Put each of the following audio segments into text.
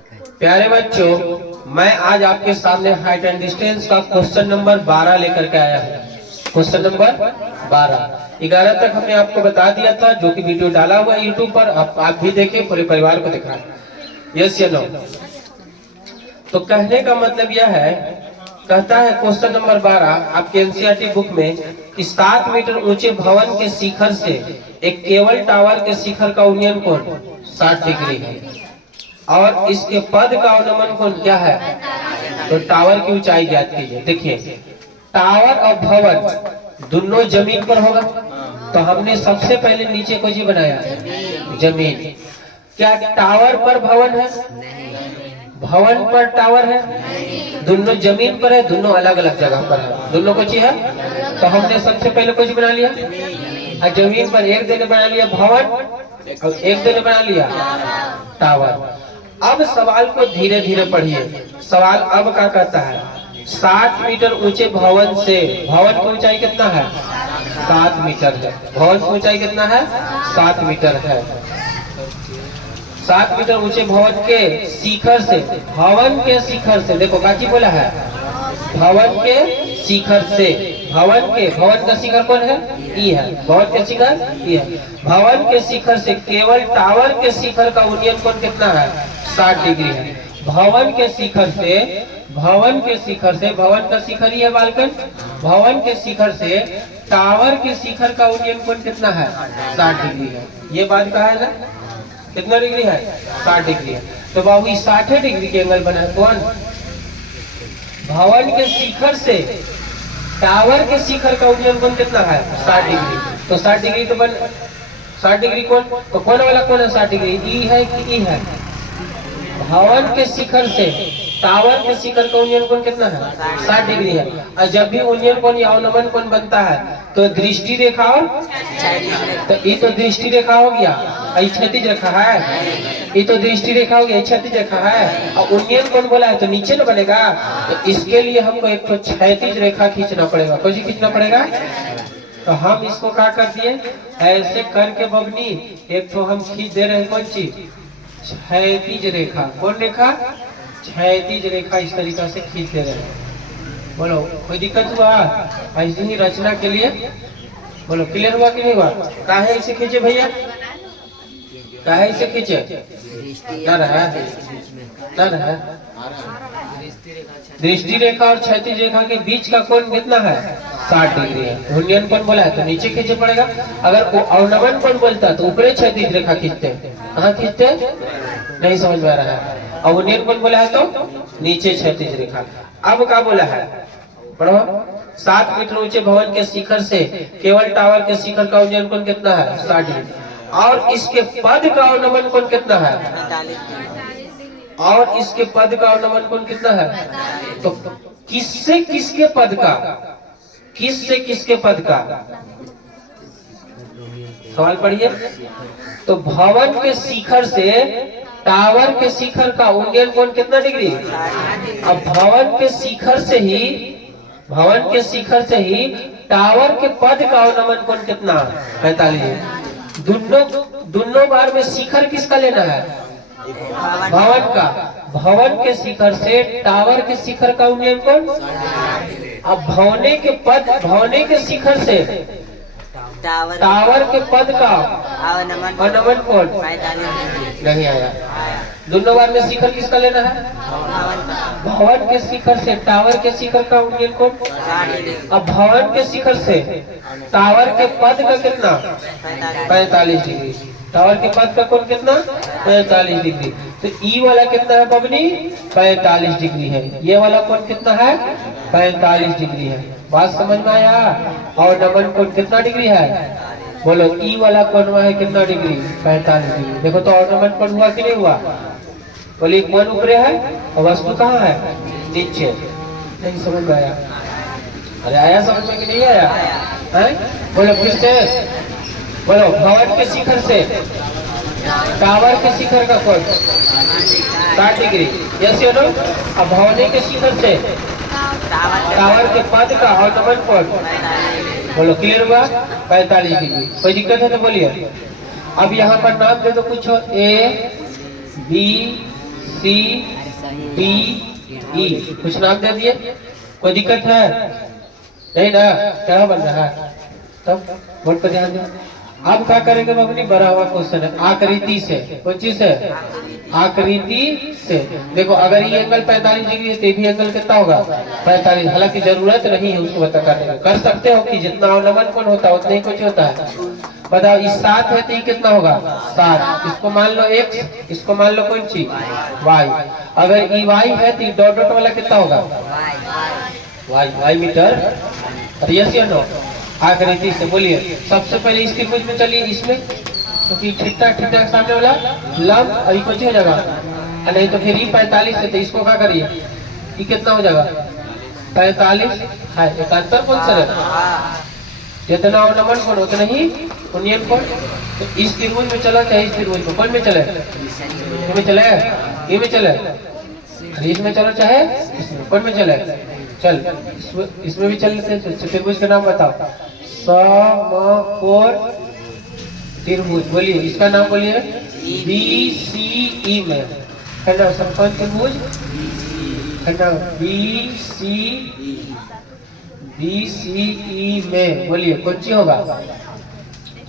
प्यारे बच्चों, मैं आज आपके सामने हाइट एंड डिस्टेंस का क्वेश्चन नंबर 12 लेकर के आया हूँ। क्वेश्चन नंबर 12 11 तक हमने आपको बता दिया था, जो कि वीडियो डाला हुआ है यूट्यूब पर, आप भी देखें, पूरे परिवार को दिखाएं। यस या नो? तो कहने का मतलब यह है, कहता है क्वेश्चन नंबर 12 आपके एनसीईआरटी बुक में कि 7 मीटर ऊंचे भवन के शिखर से एक केबल टावर के शिखर का उन्नयन कोण 60 डिग्री है और इसके पद का अवनमन कोण क्या है? तो टावर की ऊंचाई ज्ञात कीजिए। देखिए, टावर और भवन दोनों जमीन पर होगा, तो हमने सबसे पहले नीचे को जी बनाया जमीन। क्या टावर पर भवन है? भवन पर टावर है? दोनों जमीन पर है, दोनों अलग अलग जगह पर है। दोनों को चाहिए है, तो हमने सबसे पहले कुछ बना लिया और जमीन पर एक दिन बना लिया भवन और एक दिन बना लिया टावर। अब सवाल को धीरे धीरे पढ़िए। सवाल अब क्या कहता है? 60 मीटर ऊंचे भवन से, भवन की ऊंचाई कितना है? 7 मीटर है। भवन की ऊंचाई कितना है? 7 मीटर है। 7 मीटर ऊंचे भवन के शिखर से, भवन के शिखर से, देखो काची बोला है भवन के शिखर से, भवन का शिखर कौन है? ई है। भवन के शिखर ई है। भवन के शिखर से केवल टावर के शिखर का उन्नयन कोण कितना है? 60 डिग्री है। भवन के शिखर से, भवन का शिखर ही है बालकन। भवन के शिखर से टावर के शिखर का उन्नयन कोण कितना है? 60 डिग्री है। ये बात कहा है ना? कितना डिग्री है? 60 डिग्री है। तो बाबू 60 डिग्री के एंगल बना है कौन? भवन के शिखर से टावर के शिखर का उन्नयन कोण कितना है? 60 डिग्री। तो 60 डिग्री तो बन 60 डिग्री कौन? तो कौन वाला कौन है? 60 डिग्री ई है कि ई है? भवन के शिखर से टावर के शिखर का उन्नयन कोण कितना है? 60 डिग्री है। और जब भी उन्नयन कोण या अवनमन कोण बनता है तो दृष्टि रेखा और तो ये तो दृष्टि रेखा हो गया, क्षैतिज रेखा है। ये तो दृष्टि रेखा हो गया, क्षैतिज रेखा है। और उन्नयन कोण बोला है तो नीचे न बनेगा। तो इसके लिए हमको एक तो क्षैतिज रेखा खींचना पड़ेगा। कौन सी खींचना पड़ेगा? तो हम इसको क्या कर दिए, ऐसे करके बबनी एक तो हम खींच दे रहे हैं। कौन सी? क्षैतिज रेखा। कौन रेखा? क्षैतिज रेखा। इस तरीका से खींच दे रहे हैं। बोलो कोई दिक्कत हुआ? ऐसी ही रचना के लिए बोलो क्लियर हुआ कि नहीं हुआ? काहे इसे खींचे भैया? काहे इसे खींचे? दृष्टि रेखा और क्षैतिज रेखा के बीच का कोण कितना है? 60 डिग्री है। उन्नयन कोण बोला है तो नीचे खींचे पड़ेगा। अगर वो अवनमन कोण बोलता तो ऊपरे क्षैतिज रेखा खींचते। कहाँ खींचते? नहीं समझ में आ रहा है। और उन्नयन कोण बोला है तो नीचे क्षैतिज रेखा। अब क्या बोला है पढ़ो? 7 मीटर ऊंचे भवन के शिखर से केवल टावर के शिखर का उन्नयन कोण कितना है? 60 डिग्री। और इसके पद का अवनमन कोण कितना है? और इसके पद का अवनमन कोण कितना है? तो किससे किसके पद का? किससे किसके पद का? सवाल पढ़िए। तो भवन के शिखर से टावर के शिखर का उन्नयन कोण कितना डिग्री? अब भवन के शिखर से ही टावर के पद का अवनमन कोण कितना? 45। दोनों बार में शिखर किसका लेना है? भवन का। भवन के शिखर से टावर के शिखर का उन्नयन कोण? अब भवने के शिखर से टावर के पद का अवनमन कोण नहीं आया। दोनों बार में शिखर किसका लेना है? भवन के शिखर से टावर के शिखर का उन्नयन कोण। अब भवन के शिखर से टावर के पद का कितना? 45 डिग्री। टावर के पद का कोण कितना? 45 डिग्री। तो ई वाला कितना है बबनी? 45 डिग्री है। ये वाला कोण कितना है? 45 डिग्री है। बात समझ में आया? और नमन कोण कितना डिग्री है? बोलो ई वाला कोण है कितना डिग्री? 45 डिग्री। देखो तो और नमन कोण हुआ कि नहीं हुआ? बोले कोण ऊपरे है और वस्तु कहाँ है? नीचे। नहीं समझ में आया? अरे आया समझ में कि नहीं आया? है? बोलो फिर से बोलो। भवन के शिखर से टावर के शिखर का कोण 60 डिग्री। यस या नो? अब भवने के शिखर से टावर के पद का अवनमन कोण बोलो क्लियर हुआ? 45 डिग्री। कोई दिक्कत है तो बोलिए। अब यहाँ पर नाम दे दो कुछ, A B C D E, कुछ नाम दे दिए, कोई दिक्कत है नहीं ना? क्या बन रहा है तब बोर्ड पर ध्यान दो। अब क्या करेंगे बबनी, बड़ा हुआ क्वेश्चन है आकृति से। कौन चीज से? आकृति से। देखो अगर ये एंगल 45 डिग्री है तो ये भी एंगल कितना होगा? 45। हालांकि जरूरत नहीं है उसको बता करने की, कर सकते हो कि जितना अवनमन कोण होता है उतना ही कुछ होता है। बताओ इस 7 है तो ये कितना होगा? 7। इसको मान लो x, इसको मान लो कौन सी? y। अगर ई y है तो डॉट डॉट वाला कितना होगा? y metre. यस या नो? आकृति से बोलिए। सबसे पहले इस त्रिभुज में चलिए, इसमें क्योंकि तो थीटा थीटा के सामने वाला लंब और कुछ हो जाएगा, नहीं तो फिर ये 45 है तो इसको क्या करिए, ये कितना हो जाएगा? 45 है। एकांतर कौन सा है? जितना अवनमन कोण उतना ही उन्नयन कोण। तो इस त्रिभुज में चला चाहे इस त्रिभुज में, कौन में चले? इसमें चले, ये में चले, इसमें चलो चाहे इसमें, कौन में चले? चल इसमें भी चल लेते। त्रिभुज का नाम बताओ। समकोण त्रिभुज, बोलिए इसका नाम बोलिए। BCE में है ना समकोण त्रिभुज है ना, BCE में बोलिए कौन सी होगा?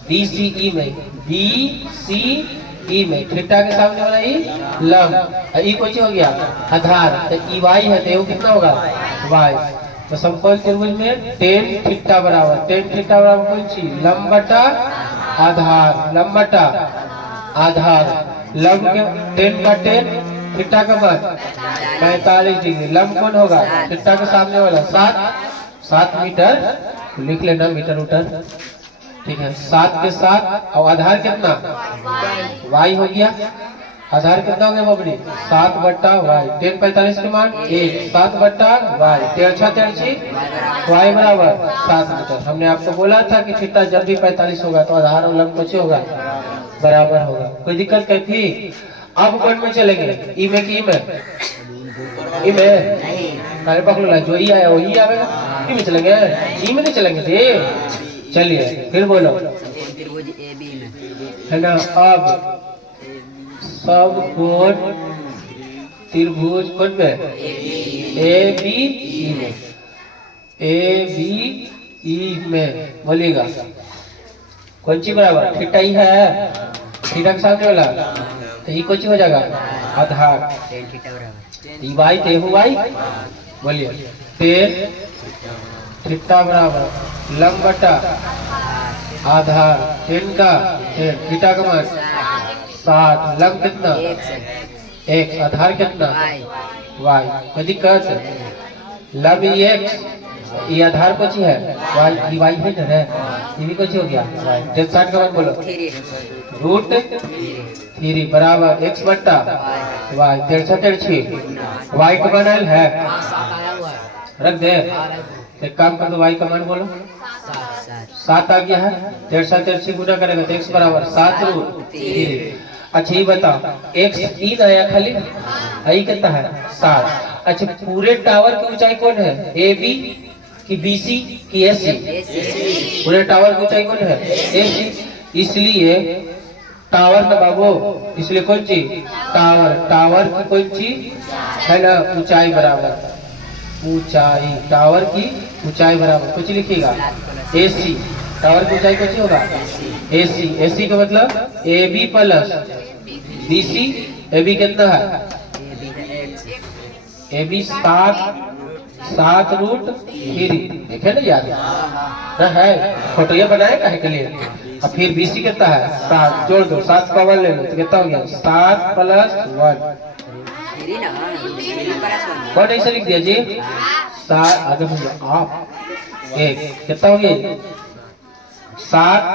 BCE में, BCE में थीटा के सामने वाला ही लंब, ई कौन सी हो गया? आधार। तो ई y है तो कितना होगा? y। तो समकोण त्रिभुज में tan थीटा बराबर, tan थीटा बराबर कौन सी? लंब बटा आधार, लंब बटा आधार। लंब के tan का tan, थीटा का मान 45 डिग्री। लंब कौन होगा? थीटा के सामने वाला 7 मीटर, लिख लेना मीटर उटर, ठीक है। 7 के 7 और आधार कितना? y हो गया। आधार कितना हो गया बबड़ी? 7 बट्टा y। tan 45 के मान 1, 7 बट्टा y। 13 y बराबर 7 मीटर। हमने आपको बोला था कि थीटा जब भी 45 होगा तो आधार और लंब कुछ होगा? बराबर होगा। कोई दिक्कत क्या थी? अब कौन में चलेंगे? ई में कि ई में? ई में। अरे पकड़ ला, जो ई आया वही आवेगा। ई में चलेंगे, ई में नहीं चलेंगे थे। चलिए फिर बोलो, है ना। अब सब कोण त्रिभुज कौन में? ABE में, ABE में बोलिएगा कौन सी बराबर? थीटा ही है, थीटा के सामने वाला तो ये कौन सी हो जाएगा? आधार। ई y तेहु y, बोलिए tan थीटा बराबर लंब बटा आधार। tan का tan, थीटा का मान 7, लंब कितना? 1, आधार कितना? y। कोई दिक्कत? लंब x, ये आधार कौन सी है? y, y है ना, ये भी कौन सी हो गया? y। 60 का मान बोलो। √3 बराबर x बट्टा y। 63 y का मान है, रख दे। एक काम कर दो, y का मान बोलो। 7 आ गया है। 63 गुना करेगा तो x बराबर 7√3। अच्छा ये बताओ, x 3 आया खाली, आई कितना है? 7। अच्छा पूरे टावर की ऊंचाई कौन है? AB कि BC कि AC? पूरे टावर की ऊंचाई कौन है? AC। इसलिए टावर ना बाबू, इसलिए कौन सी? टावर। टावर की कौन सी है ना? ऊंचाई बराबर ऊंचाई, टावर की ऊंचाई बराबर कुछ लिखिएगा AC। टावर की ऊंचाई कौन सी होगा? AC। AC का मतलब AB प्लस BC। AB कितना है? AB 7√3, देखे ना याद है, फोटो बनाए काहे के लिए। अब फिर BC कितना है? 7, जोड़ दो, 7 का 1 ले लो तो कितना हो गया? 7 + 1। कौन ऐसे लिख दिया जी? 7 आगे आप 1 कितना हो गया? 7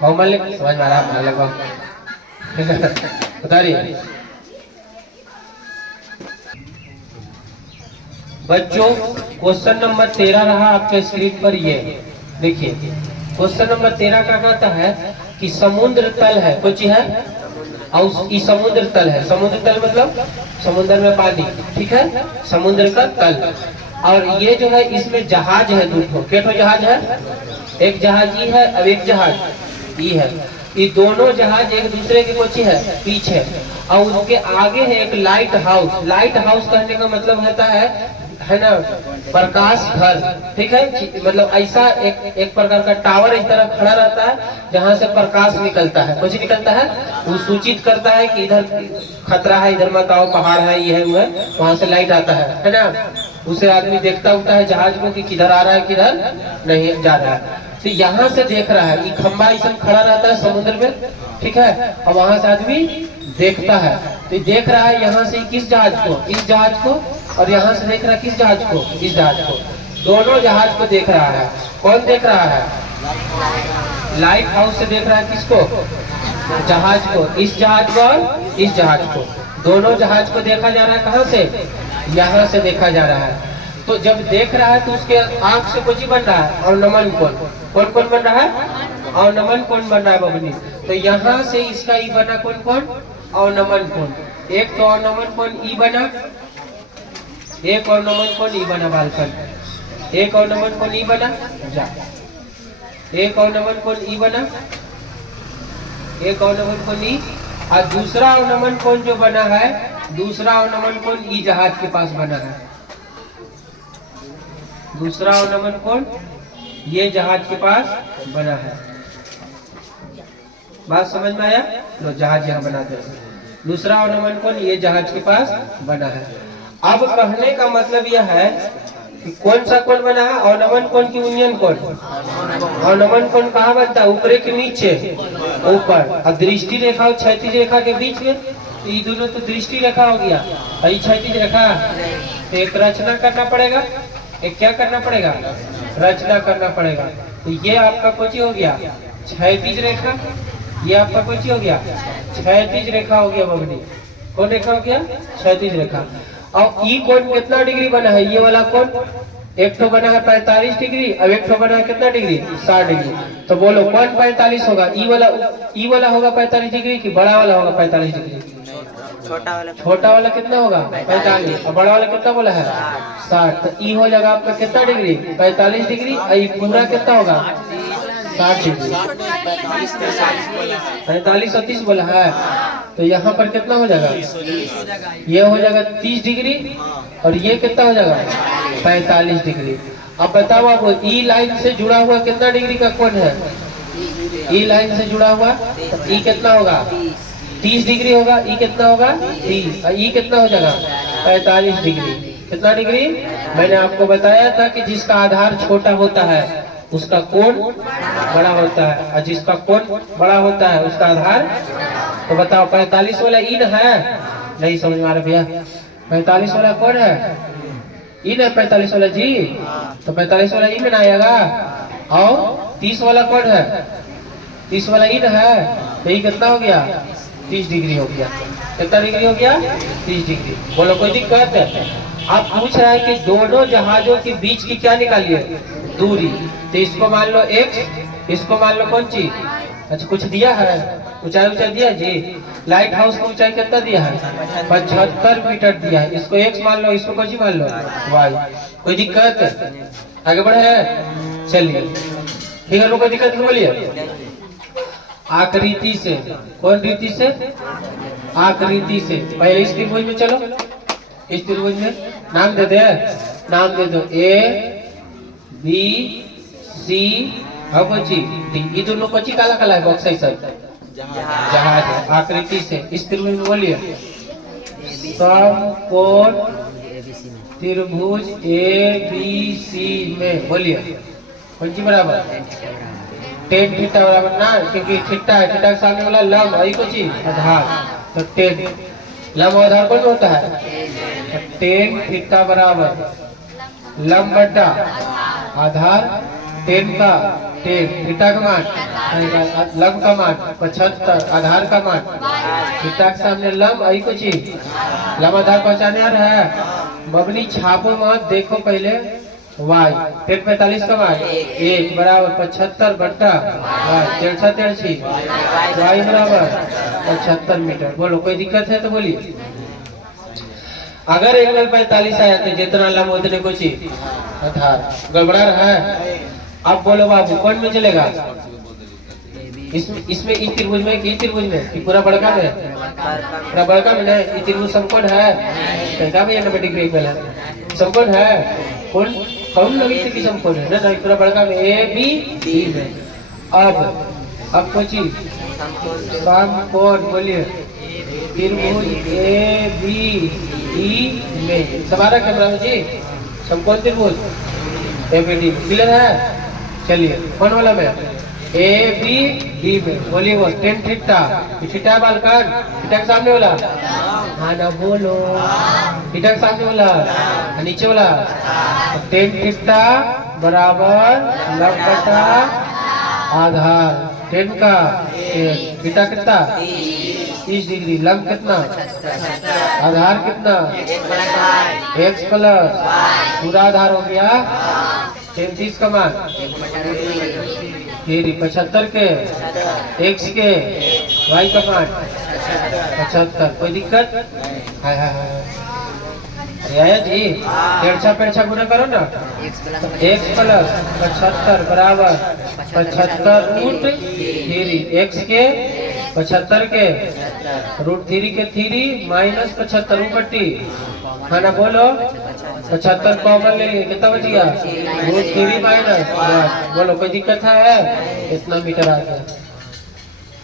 समझ में आ रहा है लगभग? बता रही बच्चों। क्वेश्चन नंबर 13 रहा आपके स्क्रीन पर, ये देखिए। क्वेश्चन नंबर 13 का कहता है कि समुद्र तल है, कुछ है और ये समुद्र तल है। समुद्र तल मतलब समुद्र में पानी, ठीक है, समुद्र का तल। और ये जो है इसमें जहाज है 2 ठो। क्या ठो जहाज है? एक जहाज ये है और एक जहाज ये है। ये दोनों जहाज एक दूसरे के कुछ है पीछे, और उसके आगे है एक लाइट हाउस। लाइट हाउस कहने का मतलब होता है ना प्रकाश घर, ठीक है। मतलब ऐसा एक प्रकार का टावर इस तरह खड़ा रहता है जहाँ से प्रकाश निकलता है, कुछ निकलता है, वो सूचित करता है कि इधर खतरा है, इधर मत आओ, पहाड़ है, ये है वो है, वहाँ से लाइट आता है ना। उसे आदमी देखता उठता है जहाज को कि किधर आ रहा है किधर नहीं जा रहा है। तो यहाँ से देख रहा है कि खंबा ऐसा खड़ा रहता है समुद्र में, ठीक है, और वहाँ से आदमी देखता है। तो देख रहा है यहाँ से किस जहाज को, इस जहाज को, और यहाँ से देख रहा है किस जहाज को, इस जहाज को। दोनों जहाज को देख रहा है। कौन देख रहा है? लाइट हाउस से देख रहा है किसको? जहाज को, इस जहाज को और इस जहाज को। दोनों जहाज को देखा जा रहा है कहाँ से? यहाँ से देखा जा रहा है। तो जब देख रहा है तो उसके आंख से कुछ ही बन रहा है, और नमन कोण। कौन कौन बन रहा है? और नमन कोण बन रहा है बबनी। तो यहाँ से इसका ई बना कौन कौन? और नमन कोण। एक तो और नमन कोण ई बना, एक और नमन कोण ई बना बालकन, एक और नमन कोण ई बना जा, एक और नमन कोण ई बना, एक और नमन कोण ई, और दूसरा और नमन कोण जो बना है, दूसरा और नमन कोण ई जहाज के पास बना है। दूसरा और नमन कोण ये जहाज के पास बना है। बात समझ में आया? लो जहाज यहाँ बना दे। दूसरा और नमन कोण ये जहाज के पास बना है। अब कहने का मतलब यह है कि कौन सा कोण बना है? और नमन कोण की यूनियन कोण। और नमन कोण कहाँ बनता है? ऊपर के नीचे, ऊपर। अब दृष्टि रेखा और क्षैतिज रेखा के बीच में, तो ये दोनों तो दृष्टि रेखा हो गया, और ये क्षैतिज रेखा। तो एक रचना करना पड़ेगा, एक क्या करना पड़ेगा? रचना करना पड़ेगा। तो ये आपका कोची हो गया? क्षैतिज रेखा। ये आपका कोची हो गया? क्षैतिज रेखा हो गया बबनी। कौन रेखा हो गया? क्षैतिज रेखा। और ई कोण कितना डिग्री बना है? ये वाला कोण एक तो बना है 45 डिग्री, अब एक तो बना है कितना डिग्री? 60 डिग्री। तो बोलो कौन 45 होगा? ई वाला होगा 45 डिग्री की बड़ा वाला होगा 45 डिग्री? छोटा वाला कितना होगा? 45। और बड़ा वाला कितना बोला है? 60। तो ई हो जाएगा आपका कितना डिग्री? 45 डिग्री। और ये पूरा कितना होगा? 60 डिग्री। 45 और 30 बोला है। तो यहाँ पर कितना हो जाएगा? ये हो जाएगा 30 डिग्री, और ये कितना हो जाएगा? 45 डिग्री। अब बताओ आपको ई लाइन से जुड़ा हुआ कितना डिग्री का कोण है? ई लाइन से जुड़ा हुआ ई कितना होगा? 30 डिग्री होगा। ई कितना होगा? 30। और ई कितना हो जाएगा? 45 डिग्री। कितना डिग्री? मैंने आपको बताया था कि जिसका आधार छोटा होता है उसका कोण बड़ा होता है, और जिसका कोण बड़ा होता है उसका आधार। तो बताओ 45 वाला ई है? नहीं समझ में आ रहा भैया? 45 वाला कौन है? ई है 45 वाला जी। तो 45 वाला ई में ना आएगा। और 30 वाला कौन है? 30 वाला ई है। तो ई कितना हो गया? 30 डिग्री हो गया। कितना डिग्री हो गया? 30 डिग्री। बोलो कोई दिक्कत है? आप पूछ रहा है कि दोनों जहाजों के बीच की क्या निकालिए? दूरी। तो इसको मान लो x, इसको मान लो कौन चीज? अच्छा कुछ दिया है? ऊंचाई दिया जी। लाइट हाउस की ऊंचाई कितना दिया है? 75 मीटर दिया है। इसको x मान लो, इसको कौन सी मान लो? y। कोई दिक्कत है? आगे बढ़े? चलिए ठीक है। कोई दिक्कत नहीं बोलिए। आकृति से, कौन रीति से? आकृति से। पहले इस त्रिभुज में चलो, इस त्रिभुज में नाम दे दे, नाम दे दो A B C और कोची D। ये दोनों कोची काला काला है बॉक्स है सब जहाज है। आकृति से इस त्रिभुज में बोलिए समकोण त्रिभुज ABC में बोलिए कौन सी बराबर? tan थीटा बराबर ना, क्योंकि थीटा है, थीटा के सामने वाला लंब है कोची आधार। तो tan लंब आधार कौन होता है? tan थीटा बराबर लंब बटा आधार tan का, tan थीटा का मान लंब का मान 75, आधार का मान थीटा के सामने लंब आई को चीज लंब आधार पहचाने आ रहा है। बबनी छापो मत, देखो पहले y tan 45 का मान 1 बराबर 75 बट्टा y 1.5 y बराबर 75 मीटर। बोलो कोई दिक्कत है तो बोलिए। अगर एंगल 45 आया तो जितना लंब उतने कुछ आधार। गड़बड़ा रहा है? अब बोलो बाबू कौन में चलेगा? इसमें ई त्रिभुज में कि त्रिभुज में कि पूरा बड़का में? पूरा बड़का में ना? ई त्रिभुज समकोण है? कैसा भैया नंबर डिग्री वाला समकोण है? कौन कौन लगी थी कि समकोण है ना? पूरा बड़का में ए बी डी में। अब कोई चीज समकोण बोलिए त्रिभुज ए बी डी में सवारा कैमरा में जी समकोण त्रिभुज ए बी डी क्लियर है? चलिए कौन वाला में? ए बी डी में बोलिए वो टेन थीटा थीटा बालकन थीटा के सामने वाला हाँ ना बोलो थीटा के सामने वाला नीचे वाला टेन थीटा बराबर लंब बटा आधार टेन का थीटा कितना 30 डिग्री लंब कितना आधार कितना एक्स प्लस पूरा आधार हो गया 33 का मान 75 के एक्स के वाई का मान 75 कोई दिक्कत हाय हाय हाय जी पेड़छा पेड़छा गुना करो ना एक्स प्लस 75 बराबर 75 रूट 3 एक्स के 75 के रूट 3 के 3 माइनस 75 ऊपट्टी है ना बोलो 75 कॉमन ले लिए कितना बच गया रूट 3 माइनस बोलो कोई दिक्कत है? इतना मीटर आ गया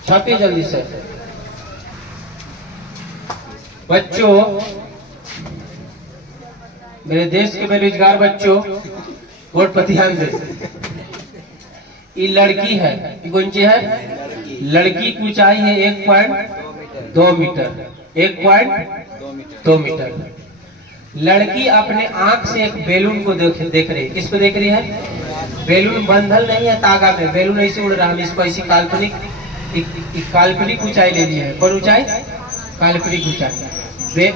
छापिए जल्दी से बच्चों मेरे देश के बेरोजगार बच्चों वोट पर ध्यान दे। ये लड़की है ये कौन सी है? लड़की की ऊंचाई है 1.2 मीटर 1.2 मीटर। लड़की अपने आंख से एक बैलून को देख रही है। किसको देख रही है? बैलून बंधल नहीं है तागा में बैलून ऐसे उड़ रहा है इसको ऐसी काल्पनिक ऊंचाई ले ली है। कौन ऊंचाई? काल्पनिक ऊंचाई।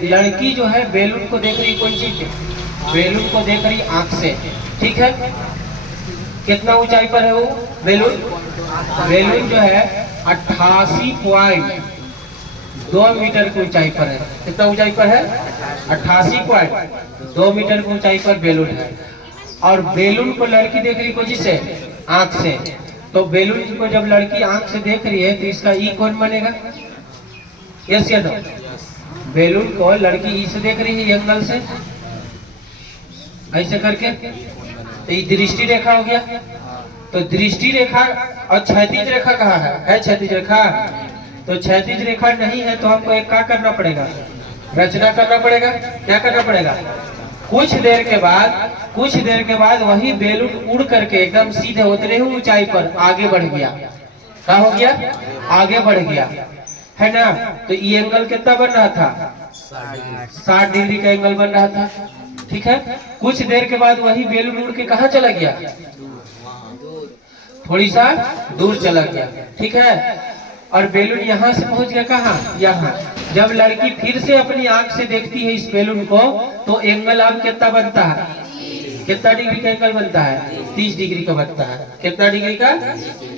लड़की जो है बैलून को देख रही कौन चीज? बैलून को देख रही आंख से ठीक है। कितना ऊंचाई पर है वो बैलून? बैलून जो है 88.2 मीटर की ऊंचाई पर है। कितना ऊंचाई पर है? 88.2 मीटर की ऊंचाई पर बैलून है। और बैलून को लड़की देख रही कोई से? आंख से। तो बैलून को जब लड़की आंख से देख रही है तो इसका ई कौन बनेगा? यस या नो? बैलून को लड़की ई से देख रही है एंगल से ऐसे करके तो ये दृष्टि रेखा हो गया। तो दृष्टि रेखा और क्षैतिज रेखा कहाँ है क्षैतिज रेखा? तो क्षैतिज रेखा नहीं है तो हमको एक क्या करना पड़ेगा? रचना करना पड़ेगा। क्या करना पड़ेगा? कुछ देर के बाद वही बैलून उड़ करके एकदम सीधे उतरे हुए ऊंचाई पर आगे बढ़ गया। क्या हो गया? आगे बढ़ गया है ना। तो ये एंगल कितना बन रहा था? 60 डिग्री का एंगल बन रहा था ठीक है। कुछ देर के बाद वही बैलून उड़ के कहाँ चला गया? थोड़ी सा दूर चला गया ठीक है। और बैलून यहाँ से पहुंच गया कहाँ? यहाँ। जब लड़की फिर से अपनी आंख से देखती है इस बैलून को तो एंगल अब कितना बनता है? कितना डिग्री का एंगल बनता है? 30 डिग्री का बनता है। कितना डिग्री का?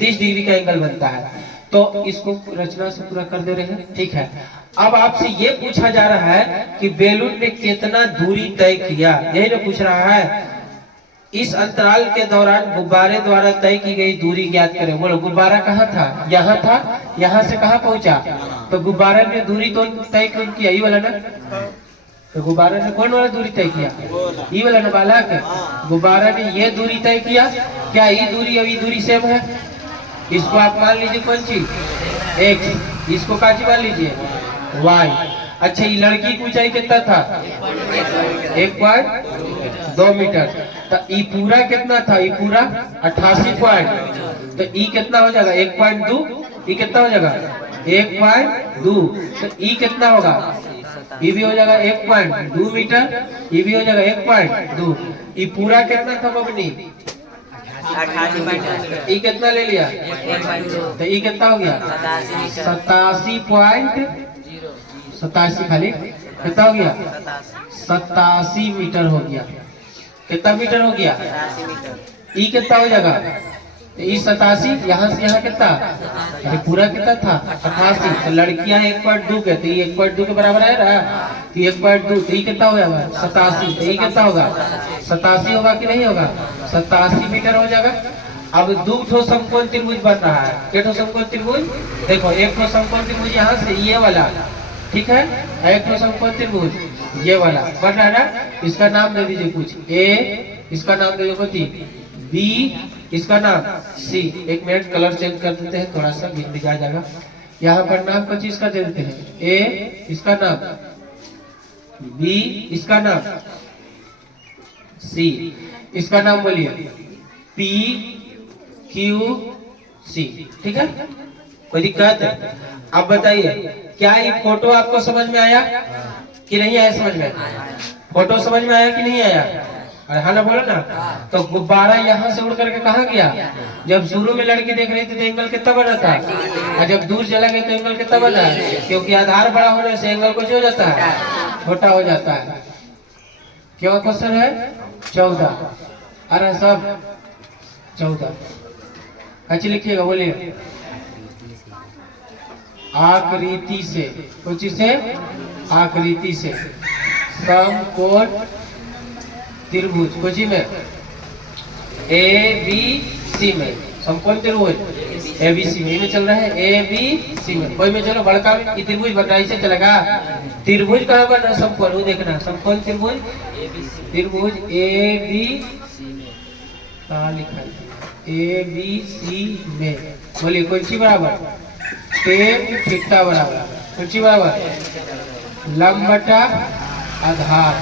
30 डिग्री का एंगल बनता है। तो इसको रचना से पूरा कर दे रहे हैं ठीक है। अब आपसे ये पूछा जा रहा है कि बैलून ने कितना दूरी तय किया, यही ना पूछ रहा है। इस अंतराल के दौरान गुब्बारे द्वारा तय की गई दूरी ज्ञात करें। बोलो गुब्बारा कहाँ था? यहाँ था। यहाँ से कहाँ पहुँचा? तो गुब्बारे ने दूरी तो तय कौन किया? ये वाला ना। तो गुब्बारा ने कौन वाला दूरी तय किया? ये वाला ना बालक। गुब्बारा ने ये दूरी तय किया। क्या ये दूरी और ये दूरी सेम है? इसको आप मान लीजिए कौन सी? एक्स। इसको काची मान लीजिए वाई। अच्छा ये लड़की की ऊंचाई कितना था? 1.2 मीटर। तो ई पूरा कितना था? ई पूरा 88 पॉइंट। तो ई कितना हो जाएगा? 1.2। ई कितना हो जाएगा? 1.2। तो ई कितना होगा? ई भी हो जाएगा 1.2 मीटर। ई भी हो जाएगा 1.2। ई पूरा कितना था बबनी? 88। ई कितना ले लिया? तो ई कितना हो गया? 87.87 खाली कितना हो गया? 87 मीटर हो गया। कितना मीटर हो गया? ई कितना हो जाएगा? ई 87 यहाँ से यहाँ कितना? अरे पूरा कितना था? 88। तो लड़कियां 1.2 के तो 1.2 के बराबर है ना। 1.2 तो कितना हो जाएगा? 87। तो ये कितना होगा? 87 होगा कि नहीं होगा? 87 मीटर हो जाएगा। अब दो ठो समकोण त्रिभुज बन रहा है। के ठो समकोण त्रिभुज? देखो एक ठो समकोण त्रिभुज यहाँ से ये वाला, ठीक है, एक ठो समकोण त्रिभुज ये वाला बन रहा है ना। इसका नाम दे दीजिए कुछ, ए इसका नाम दे दीजिए, बी इसका नाम, सी। एक मिनट कलर चेंज कर देते हैं, थोड़ा सा दिखा जाएगा। यहाँ पर नाम कुछ इसका दे देते हैं, ए इसका नाम, बी इसका नाम, सी इसका नाम बोलिए, पी क्यू सी, ठीक है, कोई दिक्कत है? अब बताइए क्या ये फोटो आपको समझ में आया कि नहीं आया? समझ में फोटो समझ में आया कि नहीं आया? अरे हाँ ना, बोलो ना। तो गुब्बारा यहाँ से उड़ करके कहाँ गया? जब शुरू में लड़की देख रही थी तो एंगल कितना बना था, और जब दूर चला गया तो एंगल कितना बना? क्योंकि आधार बड़ा होने से एंगल कुछ हो जाता है, छोटा हो जाता है। क्या क्वेश्चन है? 14। अरे सब 14 अच्छी लिखिएगा, बोलिए। आकृति से, कुछ से आकृति से समकोण त्रिभुज, कुछ में ए बी सी में समकोण त्रिभुज ए बी सी में चल रहा है, ए बी सी में कोई में चलो बड़का त्रिभुज बन रहा है, इसे चलेगा। त्रिभुज कहाँ बन रहा है? समकोण, वो देखना, समकोण त्रिभुज त्रिभुज ए बी कहाँ लिखा है? ए बी सी में, बोलिए कौन सी बराबर? टेन थीटा बराबर, कौन सी बराबर? लंब बटा आधार।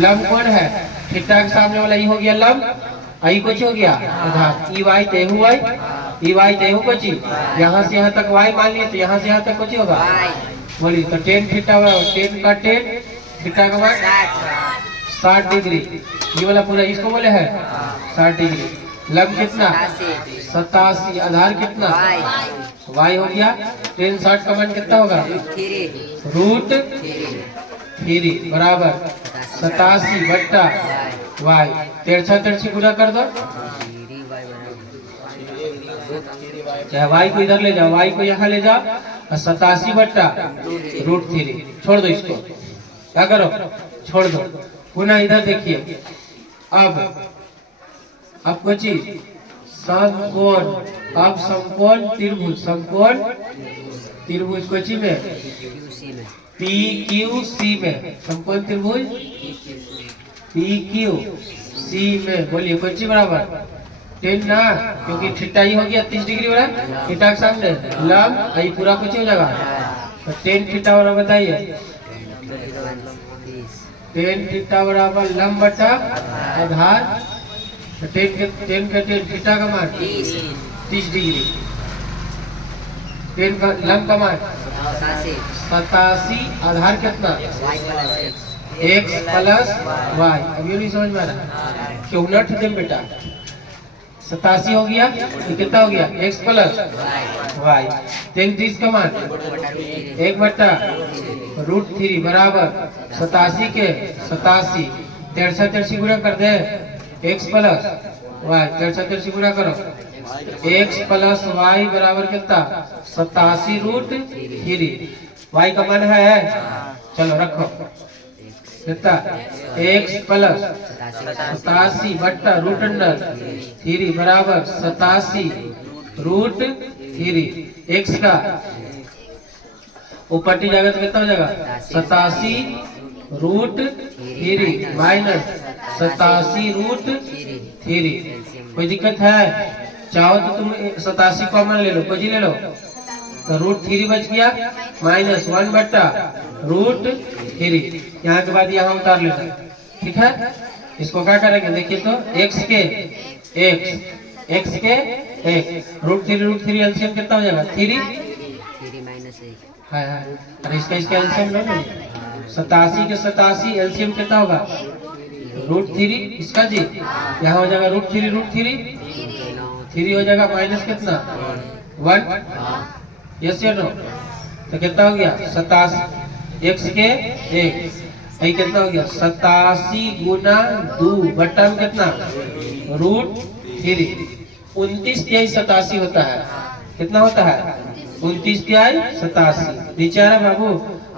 लंब कौन है? थीटा के सामने वाला ई हो गया लंब, आई कुछ हो गया आधार। ई वाई तेहु वाई, ई वाई तेहु कुछ, यहाँ से यहाँ तक वाई मान लिया तो यहाँ से यहाँ तक कुछ होगा, बोलिए। तो टेन थीटा बराबर, टेन का टेन थीटा का मान 60 डिग्री, ये वाला पूरा इसको बोले है 60 डिग्री। लंब कितना? 87। आधार कितना? वाई हो गया। टेन 60 का मान कितना होगा? रूट 3 बराबर 87 बट्टा वाई। तिरछा तिरछी गुणा कर दो, चाहे वाई को इधर ले जाओ, वाई को यहाँ ले जाओ, और 87 बट्टा रूट 3। छोड़ दो इसको, क्या करो? छोड़ दो। पुनः इधर देखिए, अब कुछ समकोण, अब समकोण त्रिभुज, समकोण त्रिभुज कोची में? पी क्यू सी में, समकोण त्रिभुज पी क्यू सी में, बोलिए कोची बराबर? 10 ना, क्योंकि थीटा ही हो गया 30 डिग्री वाला, थीटा के सामने लंब आई पूरा कुछ हो जाएगा। तो 10 थीटा वाला बताइए, 10 थीटा बराबर लंब बटा आधार। 10 का 10 थीटा का मान 30 डिग्री, 10 का लंब का मान 87, आधार कितना? x plus y। अब ये नहीं समझ में आ रहा क्यों? नट दें बेटा, 87 हो गया, ये कितना हो गया? x plus y। 33 का मान 1 बट्टा रूट 3 बराबर 87 के 87। तिरछा तिरछी गुणा कर दे, x प्लस y, तिरछा तिरछी गुणा करो, x प्लस y बराबर कितना? 87 रूट 3। y का मान है, चलो रखो कितना? x प्लस 87 बट्टा रूट अंडर 3 बराबर 87 रूट 3। x का ऊपर जाएगा तो कितना हो जाएगा? 87 रूट 3 माइनस 87 रूट 3। कोई दिक्कत है? चाहो तो तुम 87 कॉमन ले लो, कोई ले लो, तो रूट 3 बच गया, माइनस 1 बट्टा रूट 3। यहाँ के बाद यहाँ उतार लेना, ठीक है। इसको क्या करेंगे देखिए तो, x के x रूट 3 एलसीएम कितना हो जाएगा? 3 है। अरे इसका एलसीएम लो ना, 87 के 87 एलसीएम कितना होगा? रूट 3 इसका जी, यहाँ हो जाएगा रूट 3 3 हो जाएगा, माइनस कितना? 1। यस या नो? तो कितना हो गया? 87 x के 1, यही कितना हो गया? 87 गुना 2 बट्टा में कितना? रूट 3। 29 तिहाई 87 होता है। कितना होता है? 29 तिहाई 87। नीचे आ रहा बाबू,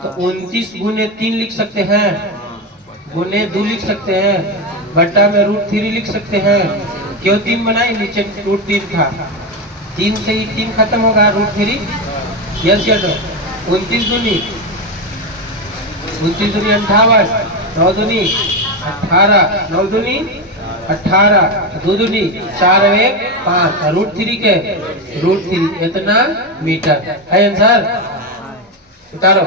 तो 29 गुने 3 लिख सकते हैं, गुने 2 लिख सकते हैं, बट्टा में रूट 3 लिख सकते हैं, क्यों 3 बनाए? नीचे रूट 3 था, 3 से ही 3 खत्म होगा, रूट 3 यस या नो? 29 दूनी 58, 9 दूनी 18, 9 दूनी 18, 2 दूनी 4 और 1 5, रूट 3 के रूट 3 इतना मीटर है आंसर। उतारो।